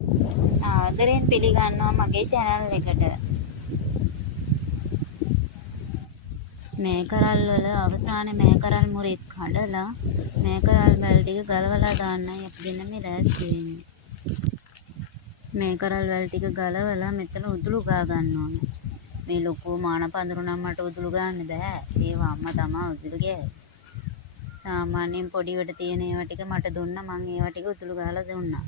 ආදරයෙන් පිළිගන්නවා මගේ channel එකට. මේ කරල් වල අවසානයේ මේ කරල් මුරිත් කඩලා මේ කරල් වල ටික ගලවලා දාන්නයි අපි දෙන්න මේ ලෑස්ති වෙන්නේ. මේ කරල් වල ටික ගලවලා මෙතන උදුළු ගා ගන්න ඕනේ. මේ ලොකු මාන පඳුරු නම් මට උදුළු ගන්න බෑ. ඒවා අම්මා තමයි උදුළු ගෑවේ. සාමාන්‍යයෙන් පොඩි වට තියෙන ඒවා ටික මට දුන්නා. මං ඒවා ටික උදුළු ගාලා දුන්නා.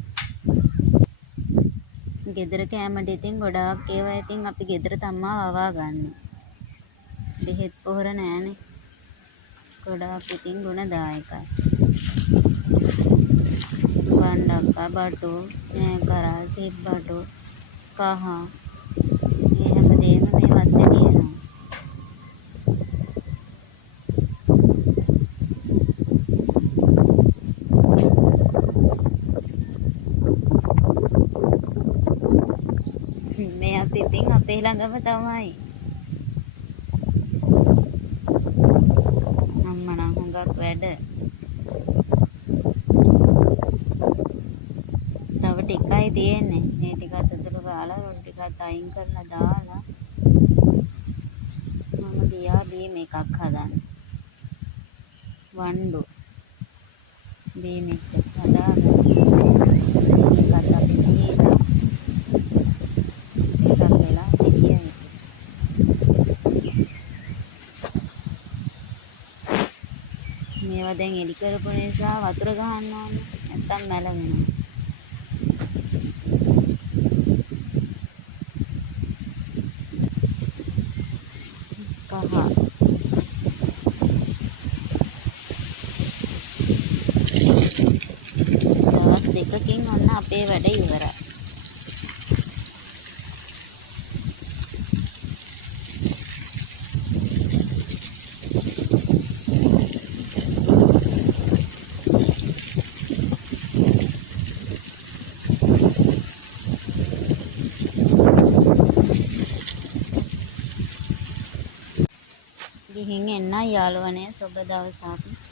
ගෙදර කෑමට ඉතින් ගොඩාක් ඒවා ඉතින් අපි ගෙදර තමා වවා ගන්නෙ. බෙහෙත් පොහොර නෑනේ. ගොඩාක් ඉතින් ගුණදායකයි. වණ්ඩක්කා බටු මේ කරල් තිබ්බටු කහ මේ හැමදේම මේ වත්තේ තියෙනවා. මේත් ඉතින් අපේ ළඟම තමයි. අම්මා නම් හුඟක් වැඩ. තව ටිකයි තියෙන්නේ. මේ ටිකත් උදුළු ගාලා රොඩු ටිකත් අයින් කරලා දාලා මම ගියා බීම එකක් හදන්න. වණ්ඩු බීම එකක් හදාගන්න. ඒකත් අපි දීලා එකක් වෙලා හිටියයි. මේවා දැන් එලි කරපු නිසා වතුර ගහන්න ඕනේ. නැත්තම් මැල වෙනවා. කහ දවස් දෙකකින් ඔන්න අපේ වැඩ ඉවරයි. ගිහින් එන්න යාළුවනේ සුබ දවසක්.